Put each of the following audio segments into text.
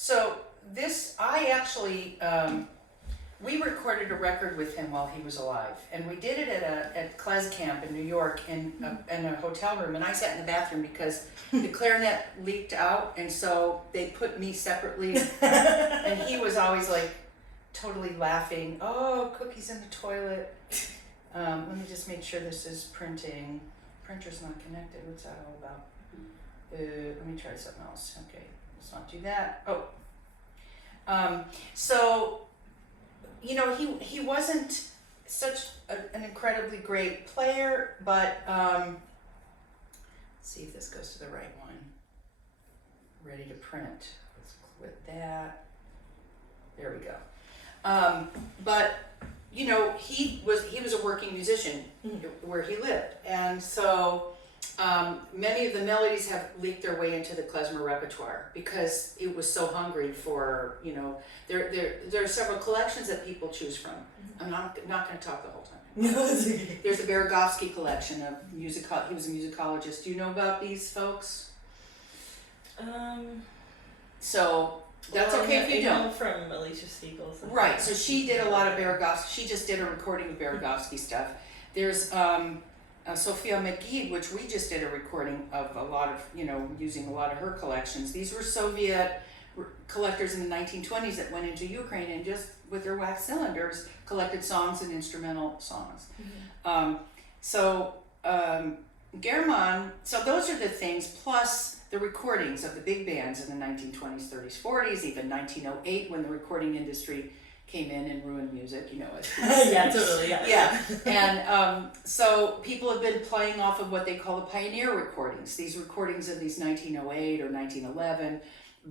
So this, I actually, we recorded a record with him while he was alive, and we did it at Klez Camp in New York in a hotel room, and I sat in the bathroom because the clarinet leaked out, and so they put me separately, and he was always like totally laughing. Oh, Cookie's in the toilet. Let me just make sure this is printing. Printer's not connected. What's that all about? Let me try something else. Okay, let's not do that. Oh, so you know, he wasn't such an incredibly great player, but let's see if this goes to the right one. Ready to print. Let's quit that. There we go. But you know, he was a working musician where he lived, and so many of the melodies have leaked their way into the klezmer repertoire because it was so hungry for, you know, there are several collections that people choose from. I'm not going to talk the whole time. There's the Veretski collection of musical. He was a musicologist. Do you know about these folks? So that's okay if you don't. From Alicia Siegel. Right. So she did a lot of Veretski. She just did a recording of Veretski stuff. There's Sophia McGee, which we just did a recording of a lot of, you know, using a lot of her collections. These were Soviet collectors in the 1920s that went into Ukraine and just with their wax cylinders collected songs and instrumental songs. German, so those are the things, plus the recordings of the big bands in the 1920s, 30s, 40s, even 1908 when the recording industry came in and ruined music, you know. Yeah, totally, yeah. Yeah, and so people have been playing off of what they call the pioneer recordings, these recordings of these 1908 or 1911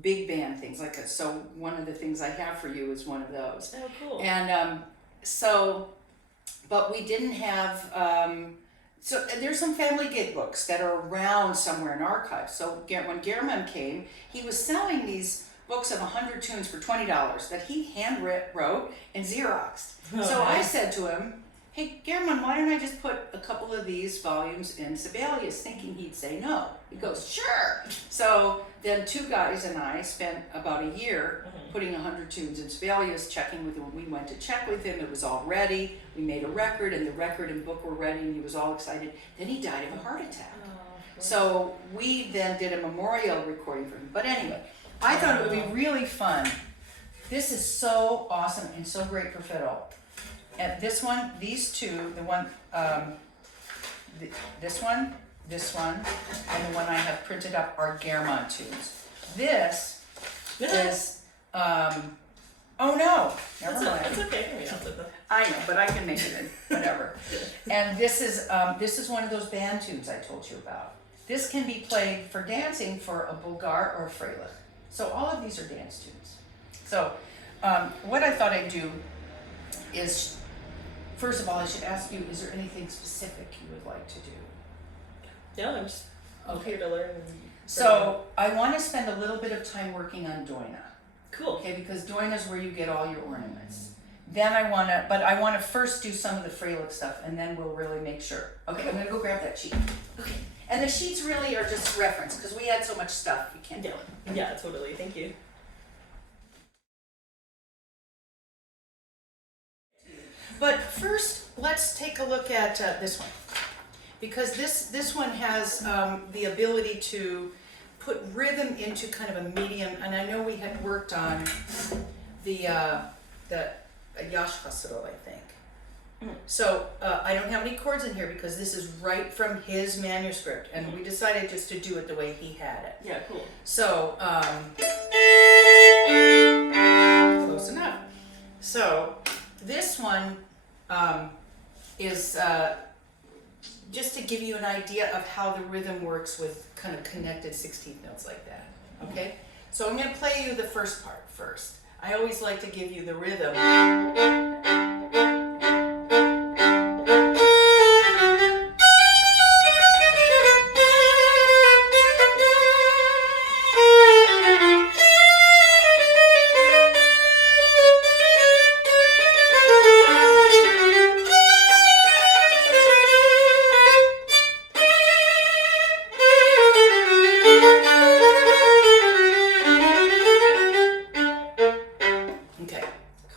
big band things. Like so one of the things I have for you is one of those. Oh, cool. And but we didn't have, so there's some family gig books that are around somewhere in archives. So when German came, he was selling these books of 100 tunes for $20 that he wrote and Xeroxed. Oh, so nice. I said to him, hey, German, why don't I just put a couple of these volumes in Sibelius, thinking he'd say no. He goes, sure. So then two guys and I spent about a year putting 100 tunes in Sibelius, checking with him. We went to check with him. It was all ready. We made a record, and the record and book were ready, and he was all excited. Then he died of a heart attack. So we then did a memorial recording for him. But anyway, I thought it would be really fun. This is so awesome and so great for fiddle. And this one, these two, the one, this one, and the one I have printed up are German tunes. This is, oh no, never mind. It's okay. I know, but I can make it in, whatever. And this is one of those band tunes I told you about. This can be played for dancing for a Bulgar or a Freilich. So all of these are dance tunes. So what I thought I'd do is, first of all, I should ask you, is there anything specific you would like to do? No, I'm just here to learn. So I want to spend a little bit of time working on doina. Cool. Okay, because doina is where you get all your ornaments. Then I want to first do some of the Freilich stuff, and then we'll really make sure. Okay, I'm going to go grab that sheet. Okay. And the sheets really are just reference, because we had so much stuff, we can't do it. Yeah, totally. Thank you. But first, let's take a look at this one, because this one has the ability to put rhythm into kind of a medium. And I know we had worked on the Yashkasero, I think. So I don't have any chords in here because this is right from his manuscript, and we decided just to do it the way he had it. Yeah, cool. So close enough. So this one is just to give you an idea of how the rhythm works with kind of connected 16th notes like that. Okay? So I'm going to play you the first part first. I always like to give you the rhythm.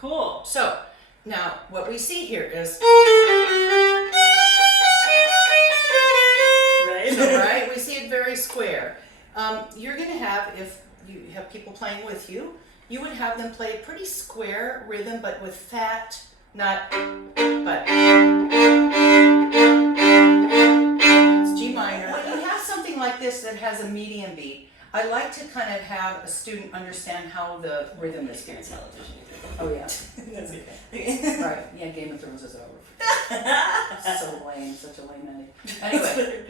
Cool. So, now what we see here is, Right? so, right, we see it very square. You're going to have, if you have people playing with you, you would have them play a pretty square rhythm, but with fat, not, but. It's G minor. When you have something like this that has a medium beat, I like to kind of have a student understand how the rhythm is going to sound. Television. Oh yeah. That's okay. Right. Yeah, Game of Thrones is over. So lame, such a lame ending. Anyway,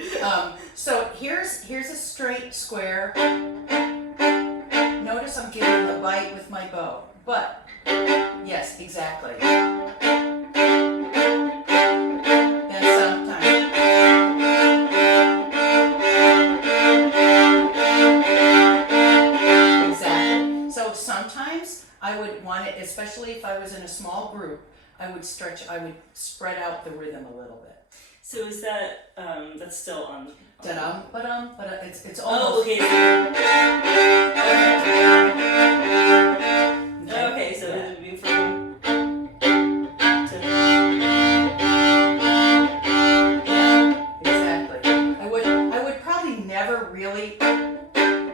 so here's a straight square. Notice I'm giving the bite with my bow, but yes, exactly. Then sometimes. Exactly. So sometimes I would want it, especially if I was in a small group, I would spread out the rhythm a little bit. So is that, that's still on? Da-dum, ba-dum, but it's Oh, almost. okay. Okay, so it would be from to... Yeah, exactly. I would probably never really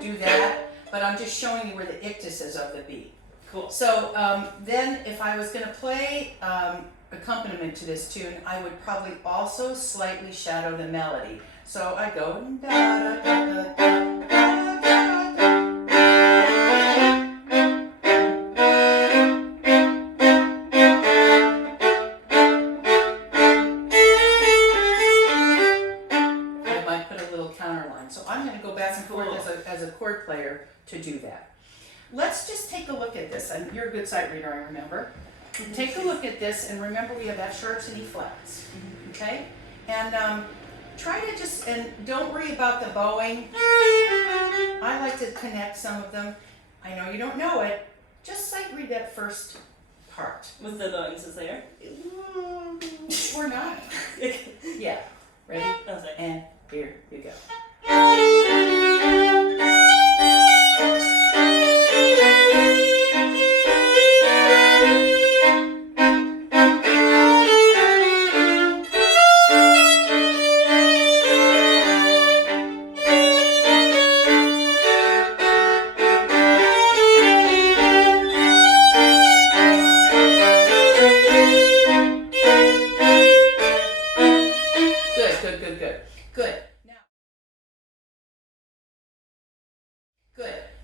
do that, but I'm just showing you where the ictus is of the beat. Cool. So then if I was going to play accompaniment to this tune, I would probably also slightly shadow the melody. So I go da da da da da da da. I might put a little counterline. So I'm going to go back and forth as a chord player to do that. Let's just take a look at this. And you're a good sight reader, I remember. Take a look at this, and remember we have F sharps and E flats. Okay? And try to and don't worry about the bowing. I like to connect some of them. I know you don't know it. Just sight read that first part. With the bowings is there? Or not. Yeah. Ready? Okay. And here you go.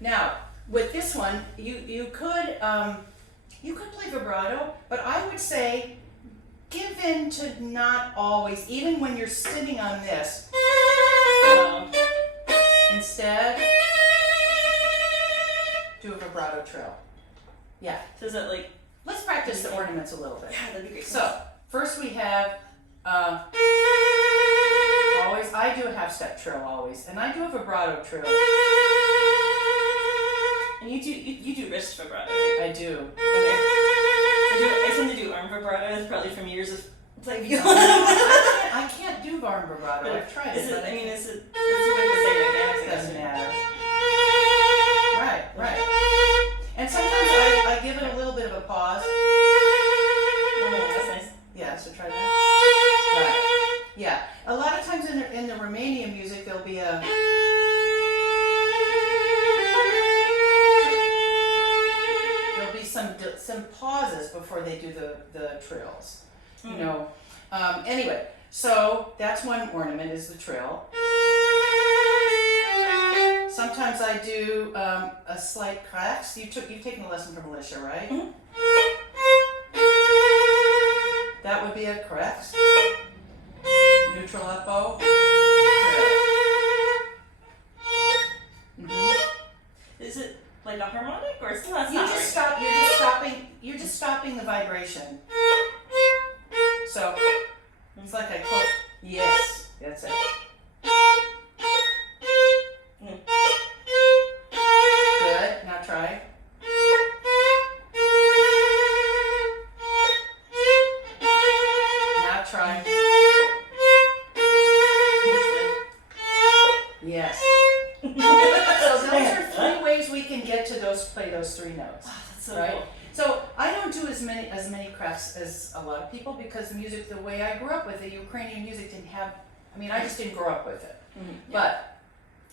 Now, with this one, you could play vibrato, but I would say give in to not always, even when you're sitting on this. Instead, do a vibrato trill. Yeah. So is that like? Let's practice the ornaments a little bit. Yeah, that'd be great. So first we have always. I do a half step trill always, and I do a vibrato trill. And you do wrist vibrato, right? I do. Okay. I tend to do arm vibrato. It's probably from years of playing violin. I can't do arm vibrato. I've tried it. I mean, it's a good to say again. It doesn't matter. Right. And sometimes I give it a little bit of a pause. Oh, that's nice. Yeah, so try that. Right. Yeah. A lot of times in the Romanian music, there'll be some pauses before they do the trills. You know. Anyway, so that's one ornament is the trill. Sometimes I do a slight cracks. You've taken a lesson from Alicia, right? Mm-hmm. That would be a cracks. Neutral up bow. Is it like a harmonic or it's not? You're just stopping the vibration. So it's like I click. Yes, that's it. Good. Now try. Now try. Yes. So those are three ways we can get to play those three notes. Oh, that's so right? cool. So I know don't do as many crafts as a lot of people because the music, the way I grew up with it, Ukrainian music didn't have. I mean, I just didn't grow up with it. But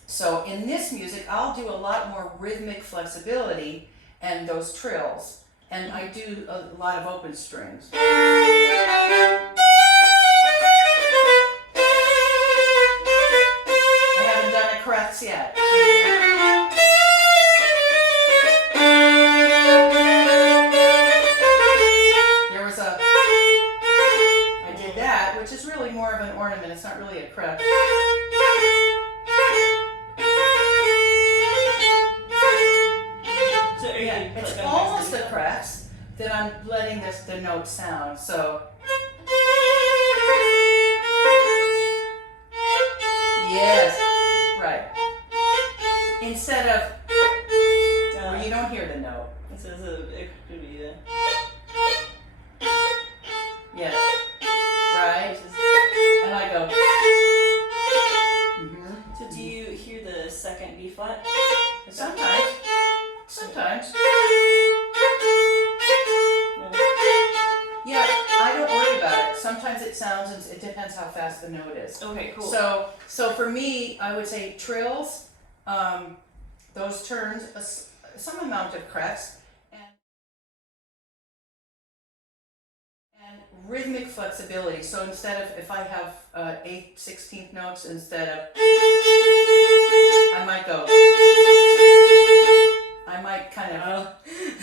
so in this music, I'll do a lot more rhythmic flexibility and those trills, and I do a lot of open strings. I haven't done a crafts yet. Which is really more of an ornament, it's not really a crest. So Yeah, it's almost a crest that I'm letting the note sound, so. Yes, right. Instead of, where you don't hear the note. This is it could be the. Yes. Right? And I go. So do you hear the second B flat? Sometimes. Sometimes. Yeah, I don't worry about it. Sometimes it sounds, and it depends how fast the note is. Okay, cool. So for me, I would say trills, those turns, some amount of crest, and rhythmic flexibility. So instead of, if I have 8/16 16th notes, instead of, I might go, I might kind of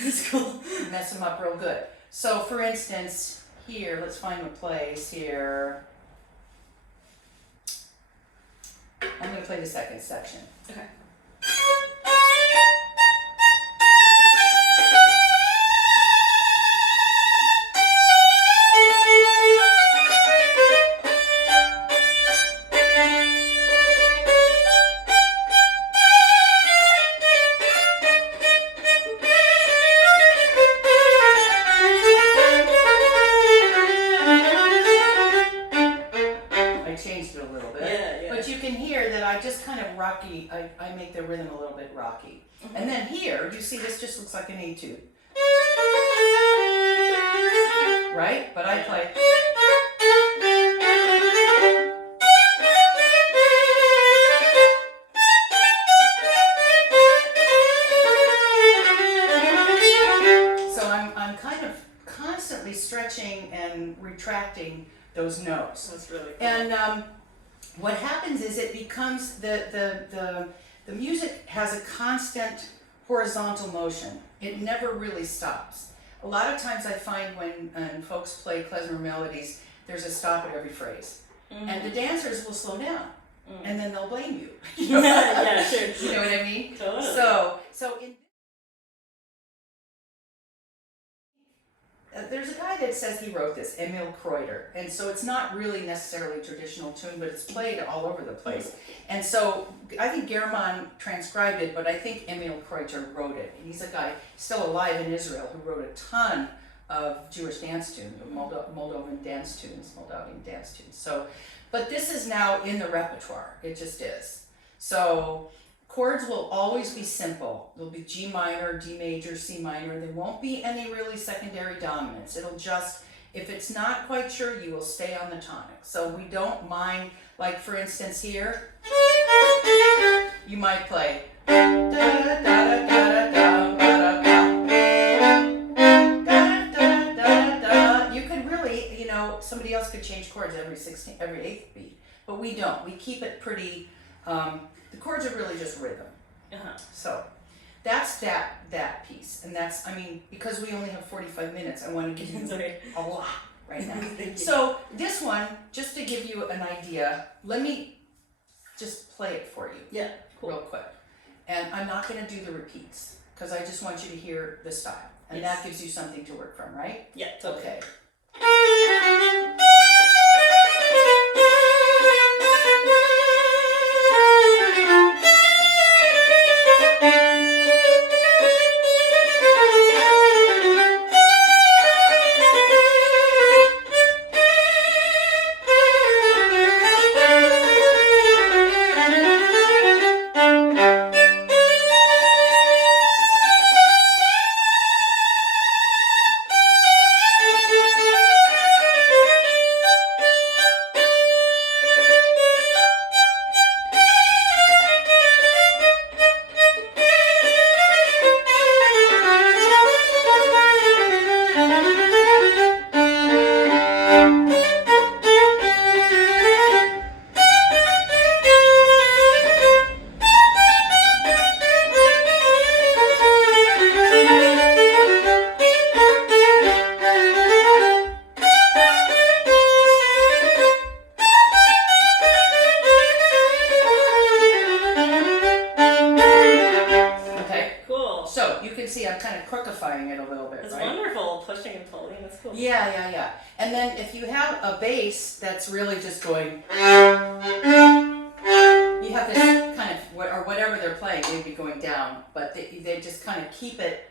that's cool. mess them up real good. So for instance, here, let's find a place here. I'm going to play the second section. Okay. I make the rhythm a little bit rocky. And then here, you see this just looks like an etude. Right? But I play. So I'm kind of constantly stretching and retracting those notes. That's really cool. And what happens is it becomes the music has a constant horizontal motion. It never really stops. A lot of times I find when folks play klezmer melodies, there's a stop at every phrase. And the dancers will slow down and then they'll blame you. Yeah, sure. You know what I mean? Totally. So in there's a guy that says he wrote this, Emil Kreuter, and so it's not really necessarily a traditional tune, but it's played all over the place. And so I think German transcribed it, but I think Emil Kreuter wrote it. And he's a guy still alive in Israel who wrote a ton of Jewish dance tunes, Moldovan dance tunes, Moldavian dance tunes. So, but this is now in the repertoire. It just is. So chords will always be simple. They'll be G minor, D major, C minor. There won't be any really secondary dominants. It'll just, if it's not quite sure, you will stay on the tonic. So we don't mind, like for instance here, you might play da da da da da da da. You could really, you know, somebody else could change chords every 8th beat, but we don't. We keep it pretty. The chords are really just rhythm. So that's that piece. And that's, I mean, because we only have 45 minutes, I want to give you a lot right now. So this one, just to give you an idea, let me just play it for you. Yeah, cool. Real quick. And I'm not going to do the repeats because I just want you to hear the style. And Yes. that gives you something to work from, right? Yeah, totally. Okay. cool. Yeah. And then if you have a bass that's really just going, you have this kind of, or whatever they're playing, they'd be going down, but they just kind of keep it,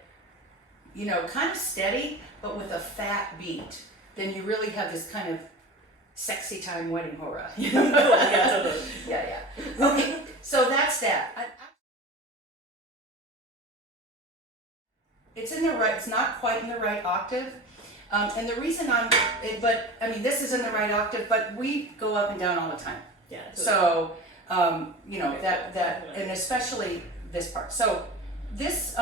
kind of steady, but with a fat beat. Then you really have this kind of sexy time wedding hora. Yeah, totally. Yeah. Okay, so that's that. It's in the right. It's not quite in the right octave, and the reason this is in the right octave, but we go up and down all the time. Yeah. Totally. So, that, and especially this part. So, this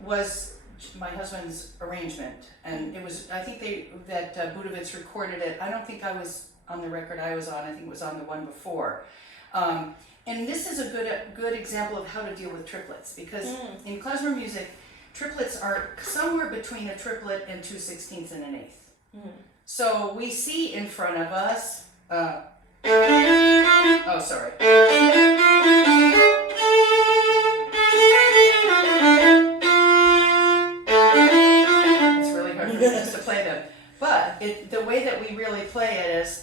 was my husband's arrangement, and it was. I think Budowitz recorded it. I don't think I was on the record I was on. I think it was on the one before. And this is a good example of how to deal with triplets, because in klezmer music, triplets are somewhere between a triplet and 2/16 and an eighth. So we see in front of us. Sorry. It's really hard for me just to play them, but the way that we really play it is.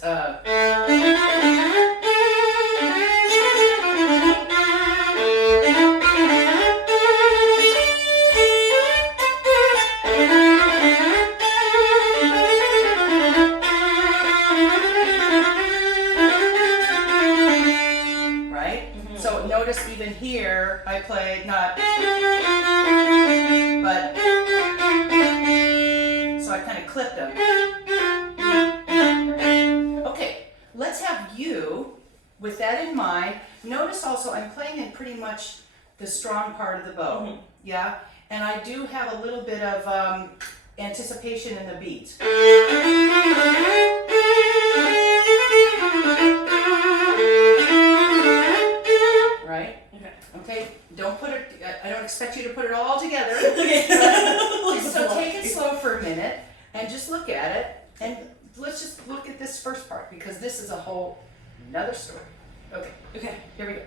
Even here, I played not, but, so I kind of clipped them. Okay, let's have you, with that in mind, notice also I'm playing in pretty much the strong part of the bow, yeah? And I do have a little bit of anticipation in the beat. Okay, don't put it, I don't expect you to put it all together. Okay. So take it slow for a minute and just look at it, and let's just look at this first part, because this is a whole another story. Okay, here we go.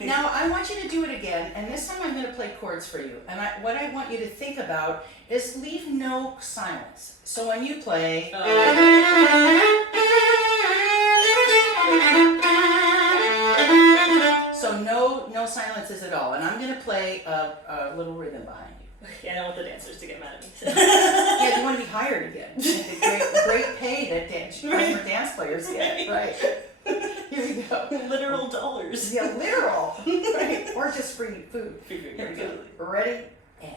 Now I want you to do it again, and this time I'm going to play chords for you. And what I want you to think about is leave no silence. So when you play, so no silences at all. And I'm going to play a little rhythm behind you. Yeah, I don't want the dancers to get mad at me. Yeah, you want to be hired again. The great pay that Klezmer dance players get, right? Here we go. Literal dollars. Yeah, literal. Right. Or just free food. Here we go. Ready? And.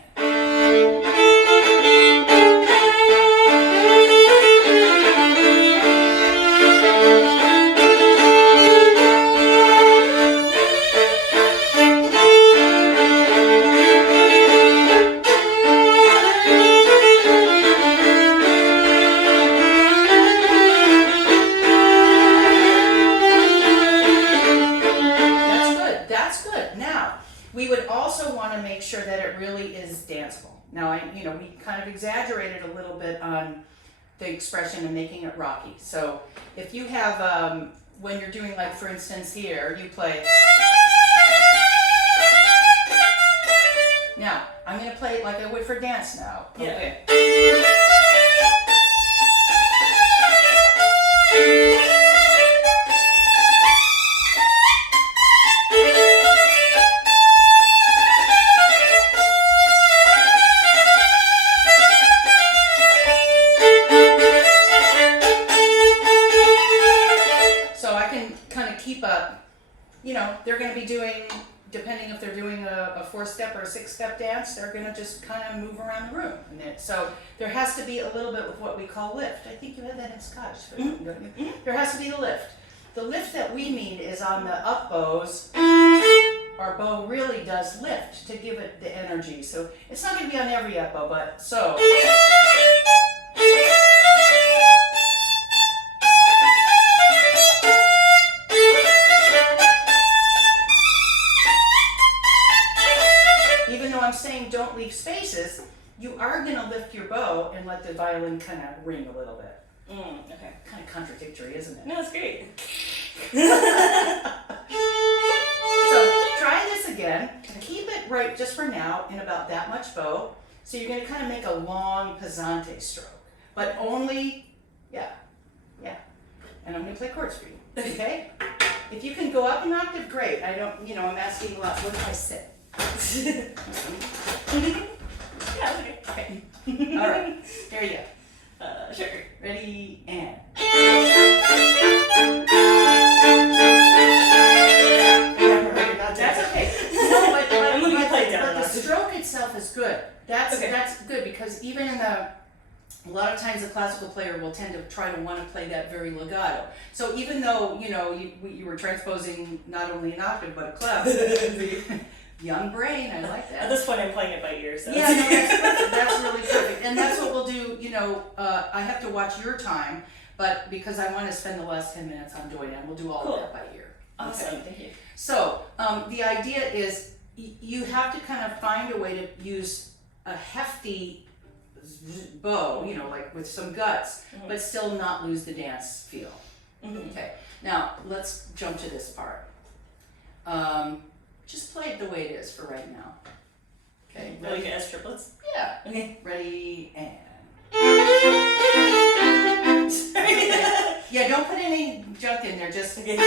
Now, we kind of exaggerated a little bit on the expression and making it rocky. So if you have, when you're doing, like, for instance, here, you play. Now, I'm going to play it like I would for dance now. Okay. Yeah. They're going to be doing, depending if they're doing a 4-step or a 6-step dance, they're going to just kind of move around the room. So there has to be a little bit with what we call lift. I think you had that in Scottish, don't you? Mm-hmm. There has to be the lift. The lift that we mean is on the up bows. Our bow really does lift to give it the energy. So it's not going to be on every up bow, but so. the violin kind of ring a little bit. Okay. Kind of contradictory, isn't it? No, it's great. So try this again. Keep it right just for now in about that much bow. So you're going to kind of make a long pesante stroke, but only, yeah. And I'm going to play chords for you, okay? If you can go up an octave, great. I don't, I'm asking a lot. What if I sit? Yeah, okay. All right, here you go. Sure. Ready, and. That's okay. No, but the stroke itself is good. That's good because even in a lot of times a classical player will tend to try to want to play that very legato. So even though you were transposing not only an octave but a clef, young brain, I like that. At this point, I'm playing it by ear, so. Yeah, no, that's perfect. That's really perfect, and that's what we'll do. I have to watch your time, but because I want to spend the last 10 minutes on doing it, we'll do all of that by ear. Awesome, Okay. thank you. So the idea is you have to kind of find a way to use a hefty bow, like with some guts, but still not lose the dance feel. Okay, now let's jump to this part. Just play it the way it is for right now. Okay, Like as triplets? Yeah. Okay. Ready, and. Yeah, don't put any junk in there, just. Okay. So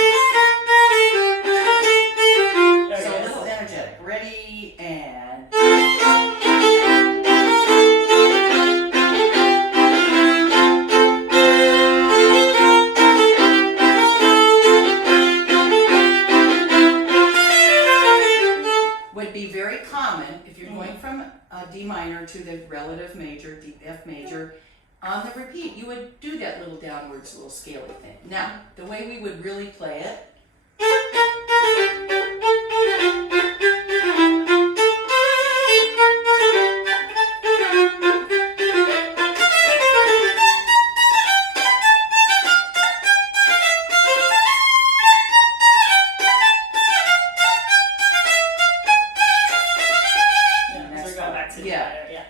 a little energetic. Ready, and. Would be very common if you're going from D minor to the relative major, F major. On the repeat, you would do that little downwards, little scaly thing. Now, the way we would really play it.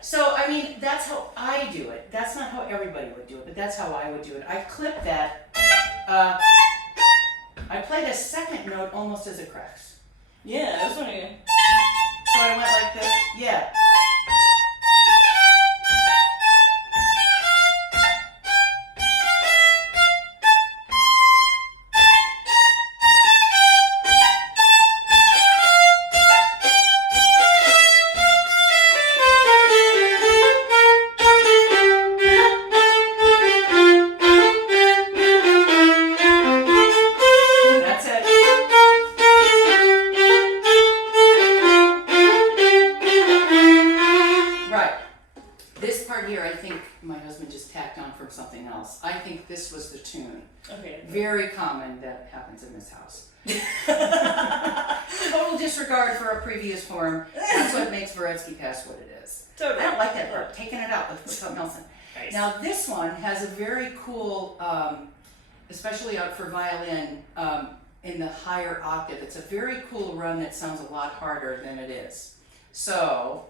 So, I mean, that's how I do it. That's not how everybody would do it, but that's how I would do it. I clip that. I play the second note almost as it cracks. Yeah, I was wondering. So I went like this. Yeah. I think this was the tune. Okay. Very common that happens in this house. Total disregard for a previous form. That's what makes Veretski Pass what it is. Totally. I don't like that part. Taking it out. Let's put something else in. Nice. Now this one has a very cool, especially out for violin, in the higher octave. It's a very cool run that sounds a lot harder than it is. So.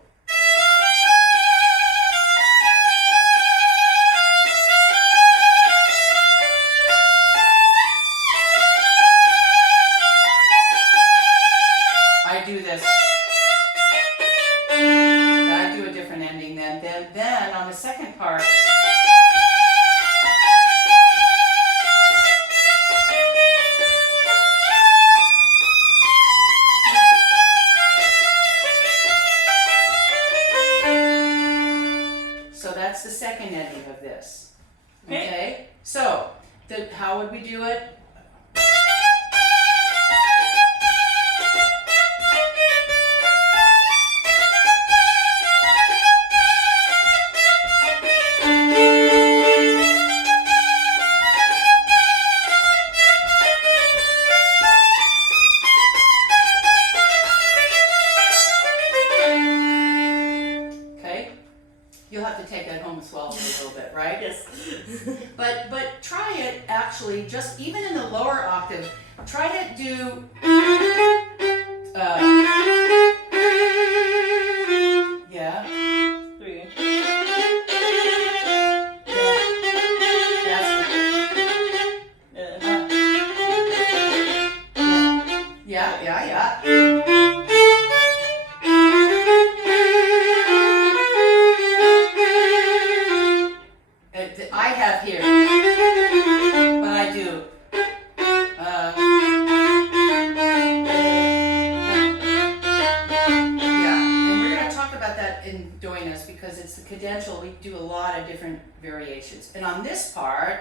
I do this. I do a different ending then. Then on the second part. So that's the second ending of this. Okay? So, how would we do it? You'll have to take that home and swallow it a little bit, right? Yes. But try it actually, just even in the lower octave, try to do yeah. I have here, but I do. Yeah, and we're going to talk about that in Doinas because it's the cadential. We do a lot of different variations. And on this part,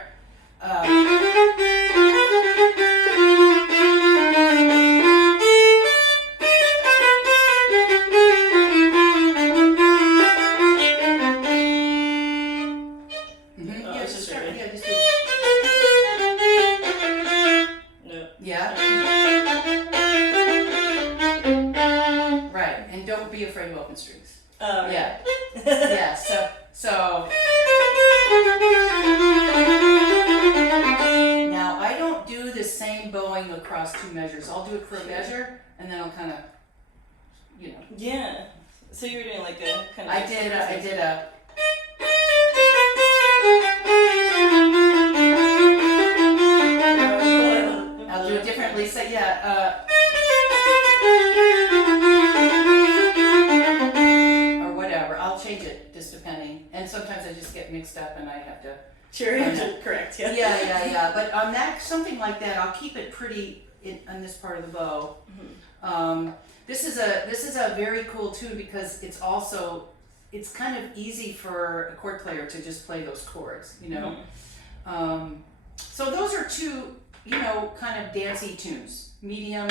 across two measures. I'll do it for a measure, and then I'll kind of, Yeah. So you were doing like a kind of. I did a. I'll do it differently. So yeah. Or whatever. I'll change it just depending. And sometimes I just get mixed up, and I have to. Sure, you have to correct, yeah. Yeah. But on that, something like that, I'll keep it pretty on this part of the bow. Mm-hmm. This is a very cool tune because it's kind of easy for a chord player to just play those chords, Mm-hmm. So those are two, kind of dancey tunes. Medium,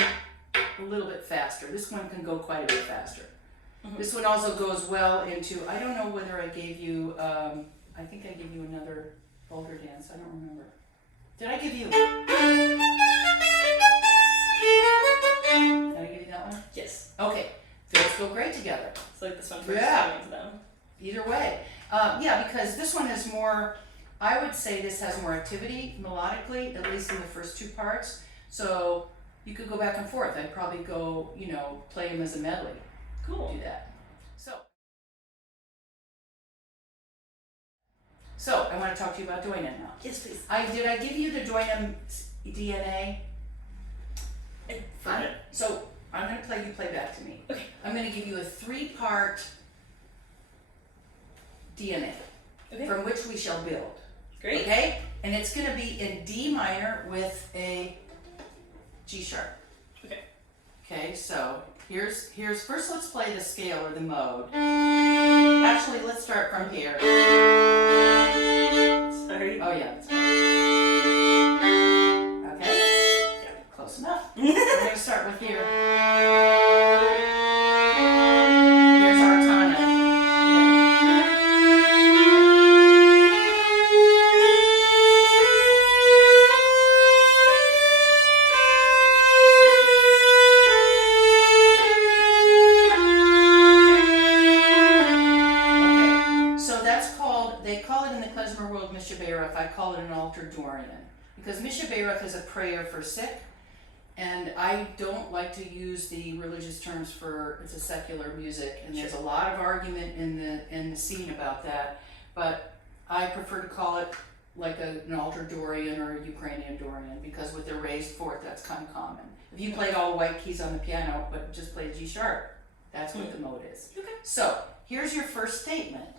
a little bit faster. This one can go quite a bit faster. Mm-hmm. This one also goes well into, I don't know whether I gave you, I think I gave you another vulgar dance. I don't remember. Did I give you? Did I give you that one? Yes. Okay. Those go great together. It's like this one first Yeah. to them. Either way. Yeah, because this one has more, I would say this has more activity melodically, at least in the first two parts. So you could go back and forth. I'd probably go, play them as a medley. Cool. Do that. So I want to talk to you about Doina now. Yes, please. Did I give you the Doina DNA? So I'm going to play, you play back to me. Okay. I'm going to give you a 3-part DNA from which we shall build. Great. Okay? And it's going to be in D minor with a G sharp. Okay. Okay, so here's first let's play the scale or the mode. Actually, let's start from here. Sorry. Oh yeah, that's fine. Okay? Yeah, close enough. We're going to start with here. Here's our tonic. I call it an altar Dorian because Misha Baruch is a prayer for sick, and I don't like to use the religious terms for it's a secular music, and there's a lot of argument in the scene about that, but I prefer to call it like an altar Dorian or a Ukrainian Dorian because with the raised fourth, that's kind of common. If you played all white keys on the piano but just played G sharp, that's what the mode is. Okay. So here's your first statement.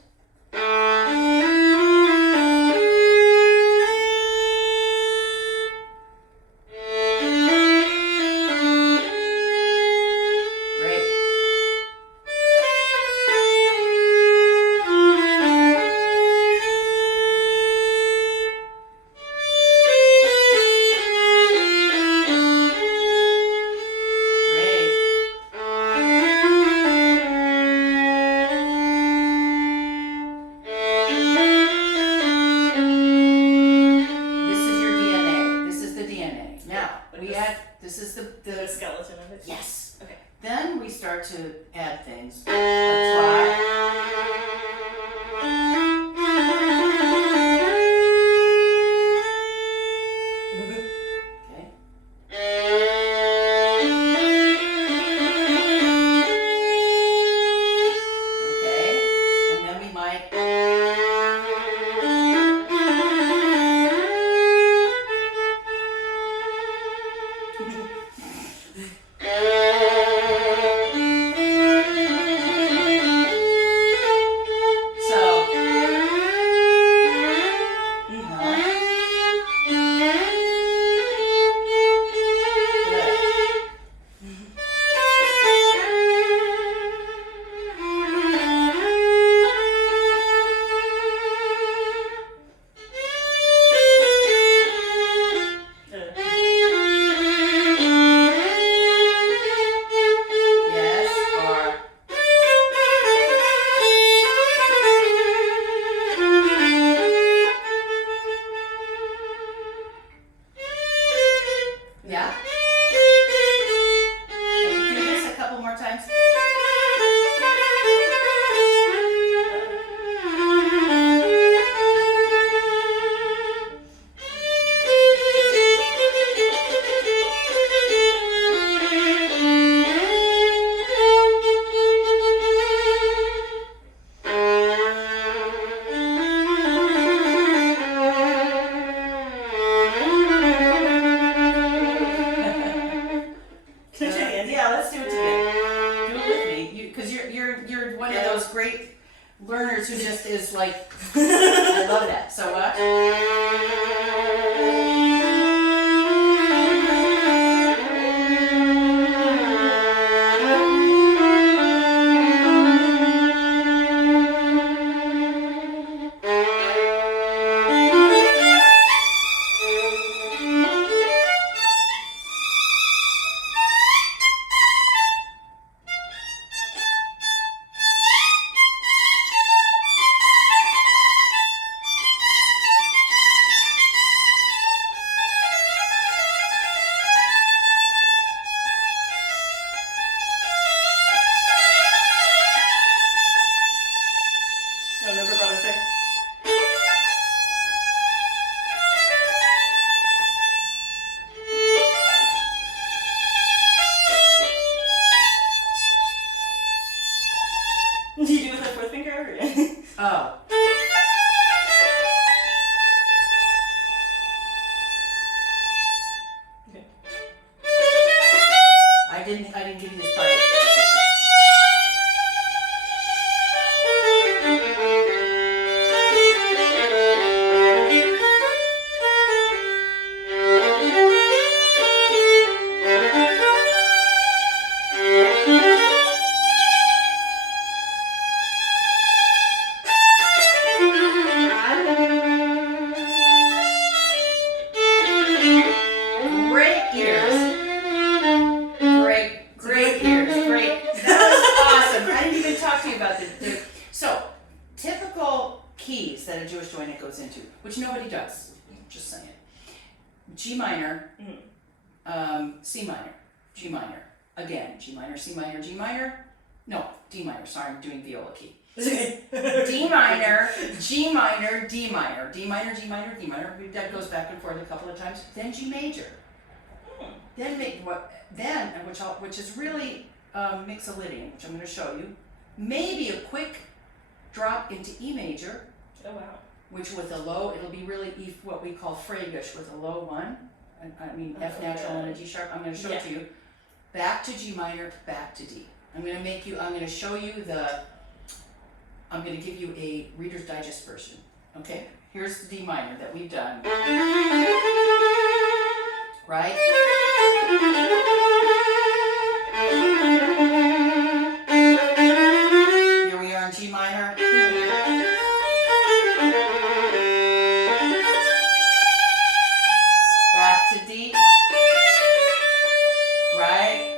like, I love that. So what? Do you do it with a fourth finger? Oh. Okay. I didn't give you this part. Which nobody does, just saying. G minor, C minor, G minor, again, G minor, C minor, G minor, no, D minor, sorry, I'm doing viola key. D minor, G minor, D minor, D minor, G minor, D minor, that goes back and forth a couple of times, then G major. Then which is really mixolydian, which I'm going to show you. Maybe a quick drop into E major. Oh wow. Which with a low, it'll be really what we call Freygish with a low one. I mean F natural and a G sharp. I'm going to show it to you. Back to G minor, back to D. I'm going to show you I'm going to give you a Reader's Digest version. Okay, here's the D minor that we've done. Right? Here we are in G minor. Back to D. Right?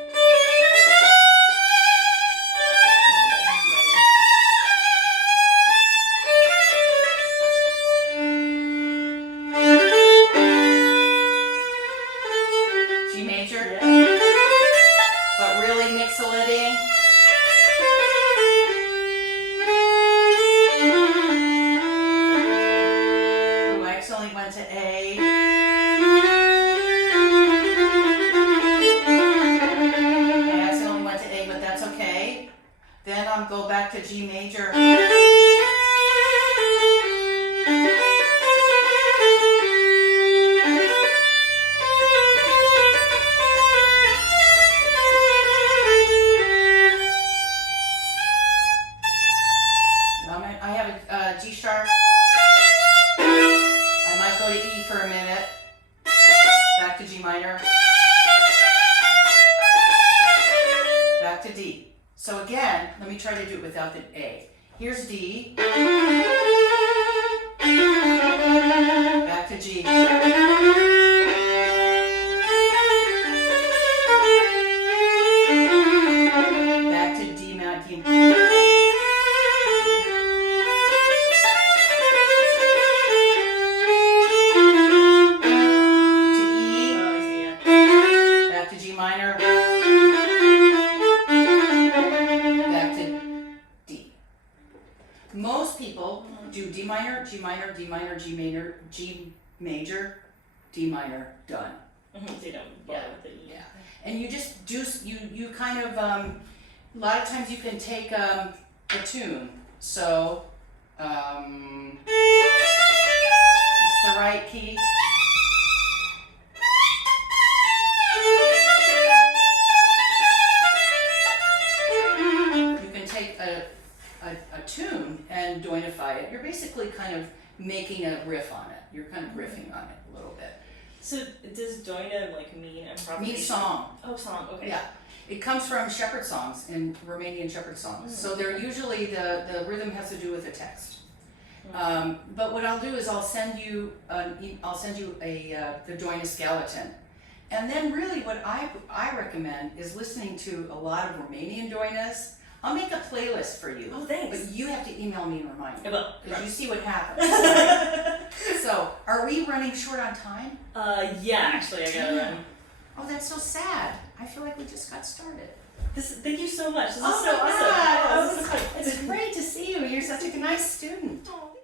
G major. But really mixolydian. Ooh, I accidentally went to A. Then I'll go back to G major. I have a G sharp. I might go to E for a minute. Back to G minor. Back to D. So again, let me try to do it without the A. Here's D. Back to G. Back to D, Mount D. To E. Back to G minor. Most people do D minor, G minor, D minor, G major, G major, D minor, done. They don't bother with the E. Yeah. And you just do, you kind of, a lot of times you can take a tune. So, it's the right key. You can take a tune and doinify it. You're basically making a riff on it. You're kind of riffing on it a little bit. So does doina like mean improvisation? Means song. Oh, song. Okay. Yeah. It comes from shepherd songs, in Romanian shepherd songs. So they're usually, the rhythm has to do with the text. But what I'll do is I'll send you the doina skeleton. And then really what I recommend is listening to a lot of Romanian doinas. I'll make a playlist for you. Oh, thanks. But you have to email me and remind me. I will. Because you see what happens. Right? So, are we running short on time? Yeah, actually, I gotta run. Oh, that's so sad. I feel like we just got started. Thank you so much. This is Oh so my awesome. God. Oh, this is fun. It's great to see you. You're such a nice student. Oh,